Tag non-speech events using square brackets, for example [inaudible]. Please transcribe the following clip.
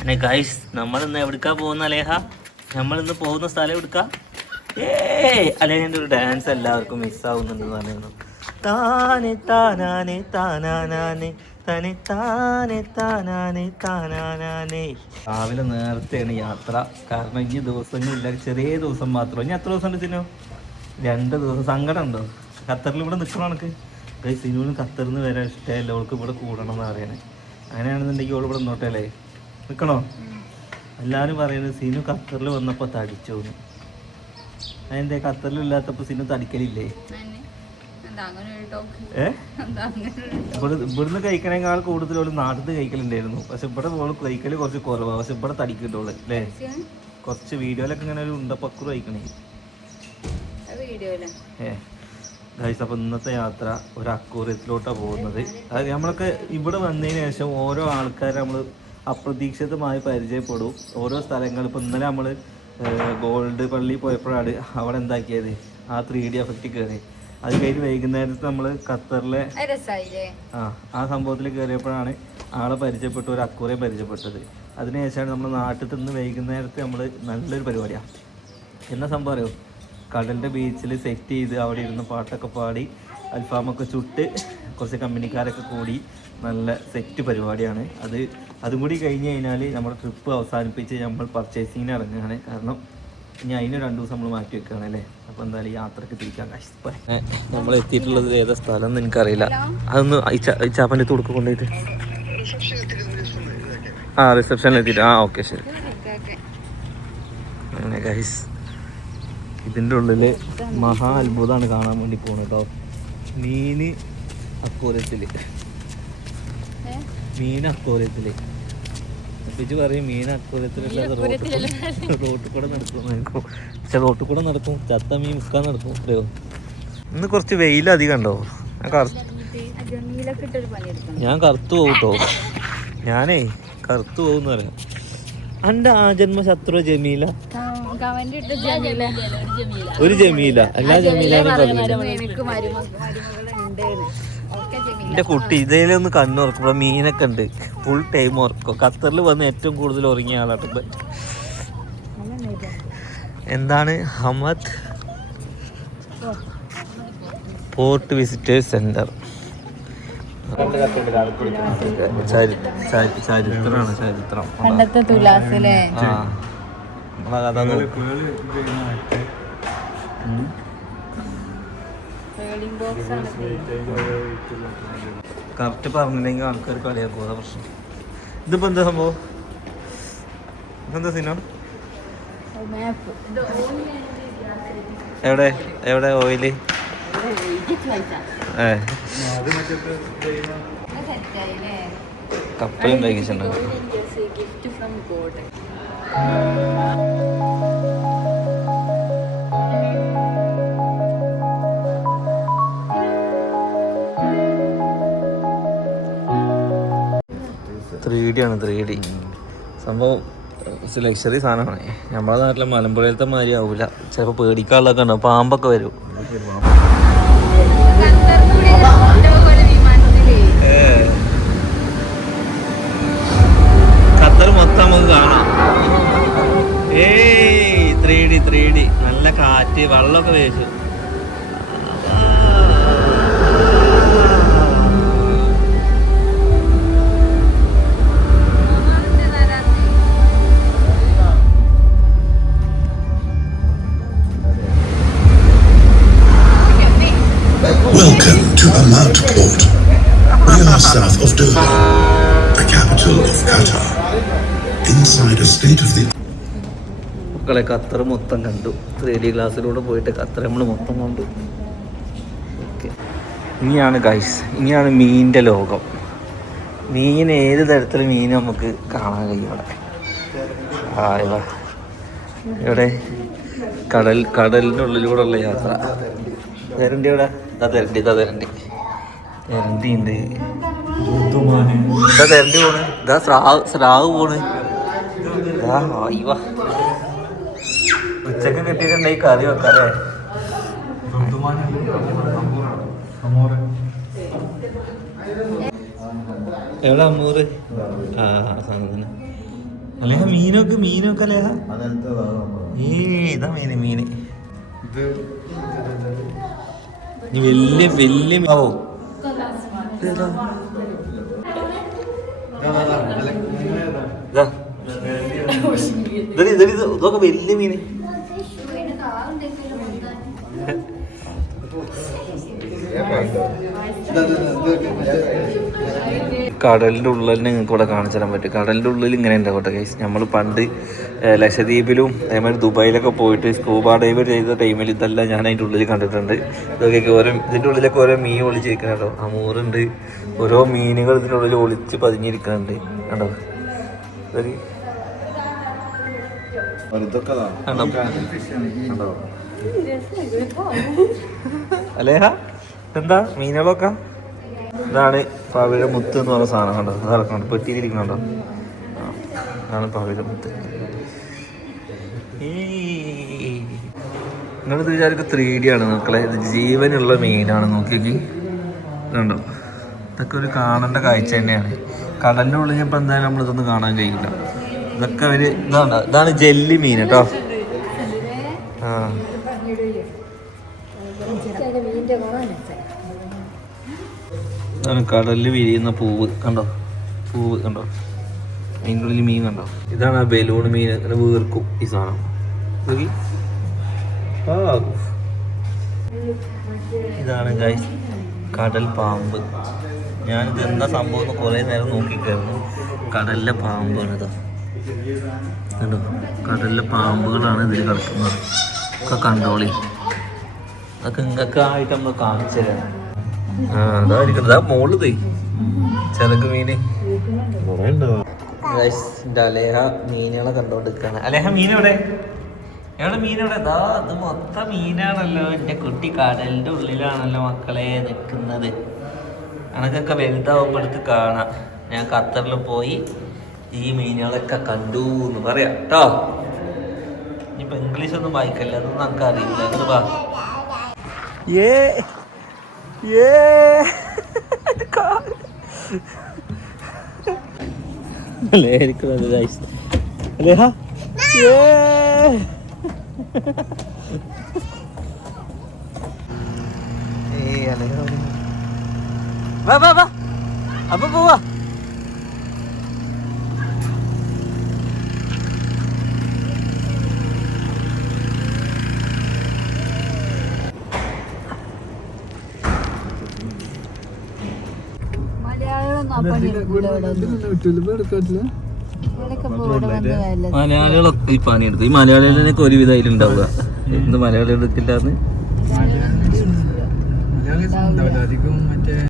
പിന്നെ ഗൈസ് നമ്മളിന്ന് എവിടുക്കാ പോകുന്ന അലേഹ? നമ്മളിന്ന് പോകുന്ന സ്ഥലം എവിടുക്കാ? ഏ അലേഹന്റെ ഒരു ഡാൻസ് എല്ലാവർക്കും മിസ്സാവുന്നുണ്ടെന്ന് പറയുന്നു. താനെ താനാനെ താനാനാനെ തനെ താനെ താനാനെ താനാനാനെ. രാവിലെ നേരത്തെയാണ് യാത്ര. കാരണം ഈ ദിവസങ്ങളില്ല ചെറിയ ദിവസം മാത്രം. ഇനി എത്ര ദിവസം ഉണ്ട് രണ്ട് ദിവസം. സങ്കടം ഉണ്ടോ? ഖത്തറിൽ ഇവിടെ നിൽക്കണം എനിക്ക് ഗൈസ് ഇനിയും ഖത്തറിൽ നിന്ന് വരാൻ ഇഷ്ടമല്ല. അവൾക്ക് ഇവിടെ കൂടണം എന്ന് പറയണേ അങ്ങനെയാണെന്നുണ്ടെങ്കിൽ ഇവിടെ നിന്നോട്ടെ അല്ലേ? നിൽക്കണോ എല്ലാവരും പറയുന്നത് സീനു ഖത്തറിൽ വന്നപ്പോൾ തടിച്ചു അതെന്തേ ഖത്തറിൽ ഇല്ലാത്തപ്പോൾ സിനു തടിക്കലില്ലേ? ഇവിടുന്ന് കഴിക്കണേക്കാൾ കൂടുതൽ ഒരു നാട്ടിൽ കഴിക്കലുണ്ടായിരുന്നു. പക്ഷെ ഇവിടെ ഓൾ കഴിക്കൽ കുറച്ച് കുറവാണ് പക്ഷെ ഇവിടെ തടിക്കിട്ടുള്ളൂ അല്ലേ? കുറച്ച് വീഡിയോയിലൊക്കെ ഇങ്ങനെ ഒരു ഉണ്ടപ്പക്കുറ കഴിക്കണേ ഏ. ഗൈസ് ഇന്നത്തെ യാത്ര ഒരു അക്കൂറിയത്തിലോട്ടാണ് പോകുന്നത്. അത് നമ്മളൊക്കെ ഇവിടെ വന്നതിന് ശേഷം ഓരോ ആൾക്കാരെ നമ്മൾ അപ്രതീക്ഷിതമായി പരിചയപ്പെടും. ഓരോ സ്ഥലങ്ങൾ. ഇപ്പോൾ ഇന്നലെ നമ്മൾ ഗോൾഡ് പള്ളി പോയപ്പോഴാണ് അവിടെ എന്താക്കിയത്? ആ ത്രീ ഡി എഫക്റ്റ് കയറി. അത് കഴിഞ്ഞ് വൈകുന്നേരത്ത് നമ്മൾ ഖത്തറിലെ ആ ആ സംഭവത്തിൽ കയറിയപ്പോഴാണ് ആളെ പരിചയപ്പെട്ടു ഒരു അക്കൂറെ പരിചയപ്പെട്ടത്. അതിനുശേഷമാണ് നമ്മൾ നാട്ടിൽ നിന്ന് വൈകുന്നേരത്ത് നമ്മൾ നല്ലൊരു പരിപാടിയാണ് എന്നാ സംഭവം അറിയോ? കടലിന്റെ ബീച്ചിൽ സെറ്റ് ചെയ്ത് അവിടെ ഇരുന്ന് പാട്ടൊക്കെ പാടി അൽഫാമൊക്കെ ചുട്ട് കുറച്ച് കമ്പനിക്കാരൊക്കെ കൂടി നല്ല സെറ്റ് പരിപാടിയാണ്. അത് അതും കൂടി കഴിഞ്ഞ് കഴിഞ്ഞാൽ നമ്മുടെ ട്രിപ്പ് അവസാനിപ്പിച്ച് നമ്മൾ പർച്ചേസിങ്ങിന് ഇറങ്ങുകയാണ്. കാരണം ഇനി അതിന് രണ്ട് ദിവസം നമ്മൾ മാറ്റി വെക്കുകയാണ് അല്ലേ? അപ്പോൾ എന്തായാലും യാത്രയ്ക്ക് തിരിക്കാൻ കാശ് നമ്മൾ എത്തിയിട്ടുള്ളത് ഏതാ സ്ഥലം എന്ന് എനിക്കറിയില്ല. അതൊന്ന് ഇച്ചാപ്പന്റെ തുടുക്ക് കൊണ്ടുപോയിട്ട്. ആ റിസപ്ഷനിൽ എത്തിയിട്ട്. ആ ഓക്കെ ശരി. അങ്ങനെ ഗൈസ് ഇതിന്റെ ഉള്ളിൽ മഹാ അത്ഭുതമാണ് കാണാൻ വേണ്ടി പോകുന്നത് കേട്ടോ മീന് അക്കോരത്തിൽ മീൻ അക്കോരത്തിൽ അപ്പിച്ച് പറയും മീൻ അക്കോരത്തിലല്ലാതെ റോട്ടിൽ [laughs] കൂടെ നടക്കും. പക്ഷെ റോട്ടിൽ കൂടെ നടക്കും ചത്ത മീൻ മുക്കാൻ നടക്കും അറിയോ ഇന്ന് കുറച്ച് വെയിലധികം ഉണ്ടോ? ഞാൻ കറുത്തു പോകും കേട്ടോ ഞാനേ കറുത്തു പോകുന്ന പറയാം. അന്റെ ആ ജന്മ ശത്രു ജമീല കമന്റ് ഇട്ട് ജമീല. ഒരു ജമീല. എല്ലാ ജമീല എന്റെ കുട്ടി ഇതേലൊന്ന് കണ്ണുറക്കും. മീനൊക്കെ ഉണ്ട്. ഫുൾ ടൈം ഉറക്കും. ഖത്തറിൽ വന്ന് ഏറ്റവും കൂടുതൽ ഉറങ്ങിയ ആളാണ് എന്താണ്? ഹമദ് പോർട്ട് വിസിറ്റേഴ്സ് സെന്റർ ചരിത്രമാണ് ചരിത്രം. പണ്ടത്തെ തുലാസിലെ. ആ. നമ്മളെ കഥ കറക്റ്റ് പറഞ്ഞില്ലെങ്കിൽ ആൾക്കാർ കളിയാക്കും അതാ പ്രശ്നം. ഇതിപ്പോ എന്താ സംഭവം? ഇതെന്താ സിനിമ? മാപ്പ് എവിടെ? എവിടെ? ഓയിൽ? കപ്പയും കഴിച്ചിട്ടുണ്ട് ഡി ആണ് ത്രീ ഡി സംഭവം ലക്ഷറി സാധനമാണ്. നമ്മളെ നാട്ടിലെ മലമ്പുഴയിലത്തെ മാതിരി ആവൂല. ചിലപ്പോൾ പേടിക്കാനുള്ളതൊക്കെ ഉണ്ടാവും പാമ്പൊക്കെ വരും. ഖത്തർ മൊത്തം നമുക്ക് കാണാം. ഏയ് ത്രീ ഡി ത്രീ ഡി നല്ല കാറ്റ് വെള്ളമൊക്കെ വേച്ചു Welcome to Amat Port. We are south of Doha, the capital of Qatar. Inside a state of the മക്കളെ ഖത്തർ മൊത്തം കണ്ടു. ത്രീ ഡി ക്ലാസ്സിലൂടെ പോയിട്ട് ഖത്തർ നമ്മൾ മൊത്തം കണ്ടു. ഓക്കെ. ഇനിയാണ് ഗൈസ് ഇനിയാണ് മീനിന്റെ ലോകം. മീൻ ഏത് തരത്തിലുള്ള മീൻ നമുക്ക് കാണാൻ കഴിയും അവിടെ? ആ ഇവ ഇവിടെ കടൽ കടലിന്റെ ഉള്ളിലൂടെയുള്ള യാത്ര. തെരണ്ടി ഇവിടെ ഇതാ തെരണ്ടി ഇതാ തെരണ്ടി. തെരണ്ടി ഉണ്ട് ഇതാ തെരണ്ടി പോണ്. ഇതാ സ്രാവ് സ്രാവ് പോണ്. ഇതാ ഇവ ഉച്ചയ്ക്ക് കിട്ടിയിട്ടുണ്ടെങ്കിൽ കറി വെക്കാല്ലേ? എവിടെ അമ്മൂറ് ആ സാധനം. അലേഹ മീനൊക്കെ മീനൊക്കെ അലേഹ? ഏ ഇതാ മീന് മീന്. ഈ വലിയ വലിയ ആവോ ഇതൊക്കെ വലിയ മീന്. കടലിന്റെ ഉള്ളിൽ നിങ്ങൾക്ക് ഇവിടെ കാണിച്ചു തരാൻ പറ്റും. കടലിന്റെ ഉള്ളിൽ ഇങ്ങനെ ഉണ്ട് കേട്ടോ ഗൈസ് നമ്മൾ പണ്ട് ലക്ഷദ്വീപിലും അതേമാതിരി ദുബായിലൊക്കെ പോയിട്ട് സ്കൂബ ഡൈവ് ചെയ്ത ടൈമിൽ ഇതെല്ലാം ഞാൻ അതിന്റെ ഉള്ളിൽ കണ്ടിട്ടുണ്ട്. ഇതൊക്കെ ഓരോ ഇതിന്റെ ഉള്ളിലൊക്കെ ഓരോ മീൻ ഒളിച്ചിരിക്കുന്നുണ്ടോ അമൂറുണ്ട്. ഓരോ മീനുകൾ ഇതിന്റെ ഉള്ളിൽ ഒളിച്ച് പതിഞ്ഞിരിക്കുന്നുണ്ട്. കണ്ടോ? കണ്ടോ? അലേഹ? എന്താ മീനുകളൊക്കെ? ഇതാണ് പവിഴ മുത്ത് എന്ന് പറഞ്ഞ സാധനം കണ്ടോ? അതൊക്കെ കണ്ടോ പെട്ടിയിലിരിക്കുന്നുണ്ടോ? ആ, ഇതാണ് പവിഴ മുത്ത്. നിങ്ങളിത് വിചാരിക്കും ത്രീ ഡി ആണ് മക്കളെ. ഇത് ജീവനുള്ള മീനാണ്. നോക്കിയേക്ക്. ഇതുണ്ടോ? ഇതൊക്കെ ഒരു കാണേണ്ട കാഴ്ച തന്നെയാണ്. കടലിന്റെ ഉള്ളിൽ ഇപ്പം എന്തായാലും നമ്മളിതൊന്നും കാണാൻ കഴിയില്ല. ഇതൊക്കെ ഒരു ഇതാണ് ഇതാണ് ജെല്ലി മീൻ കേട്ടോ. ആ. കടലിൽ വിരിയുന്ന പൂവ് കണ്ടോ? പൂവ് കണ്ടോ? അതിന്റെ ഉള്ളിൽ മീൻ കണ്ടോ? ഇതാണ് ആ ബലൂൺ മീൻ അങ്ങനെ വീർക്കും ഈ സാധനം. നോക്കി. ഇതാണ് ഗൈസ് കടൽ പാമ്പ്. ഞാനിത് എന്താ സംഭവം എന്ന് കുറേ നേരം നോക്കിക്കായിരുന്നു. കടലിലെ പാമ്പാണ് ഇതാ. കണ്ടോ? കടലിലെ പാമ്പുകളാണ് ഇതിൽ കിടക്കുന്നത്. ഒക്കെ കണ്ടോളി. അതൊക്കെ ഇങ്ങൊക്കെ ആയിട്ട് നമ്മൾ കാണിച്ചു തരാം ആ അതായിരിക്കും ആ മോൾ തേ ചെറുക്ക് മീന് അലേഹ മീനുകളെ കണ്ടോണ്ടിരിക്കാണ്. അലേഹ മീൻ എവിടെ എവിടെ മീൻ എവിടെ ദാ അത് മൊത്തം മീനാണല്ലോ. എന്റെ കുട്ടി കടലിന്റെ ഉള്ളിലാണല്ലോ മക്കളെ നിൽക്കുന്നത് അനക്കൊക്കെ വലുതാവുമ്പോഴത്ത് കാണാം. ഞാൻ ഖത്തറിൽ പോയി ഈ മീനുകളൊക്കെ കണ്ടു എന്ന് പറയാം. കേട്ടോ ഇനിയിപ്പോൾ ഇംഗ്ലീഷ് ഒന്നും വായിക്കല്ല? അതൊന്നും നമുക്ക് അറിയില്ല അത് വാ. ഏ ഏ അല്ലേരിക്കുന്നത് ഗൈസ് അല്ലേഹ ഏ ഏയ് അല്ലേഹ വാ വാ വാ. അപ്പൊ പോവാ മലയാളികളൊന്നും അപ്പം എടുക്കൂല ഇവിടെ ഒന്നും. ഇവിടെയൊക്കെ ഇപ്പൊ ഇവിടെ വന്ന് വല്ല മലയാളികളൊക്കെ ഈ പണിയെടുത്തു. ഈ മലയാളികളൊക്കെ ഒരുവിധം അതിലുണ്ടാവുക. എന്ത് മലയാളികൾ എടുക്കില്ലാന്ന്.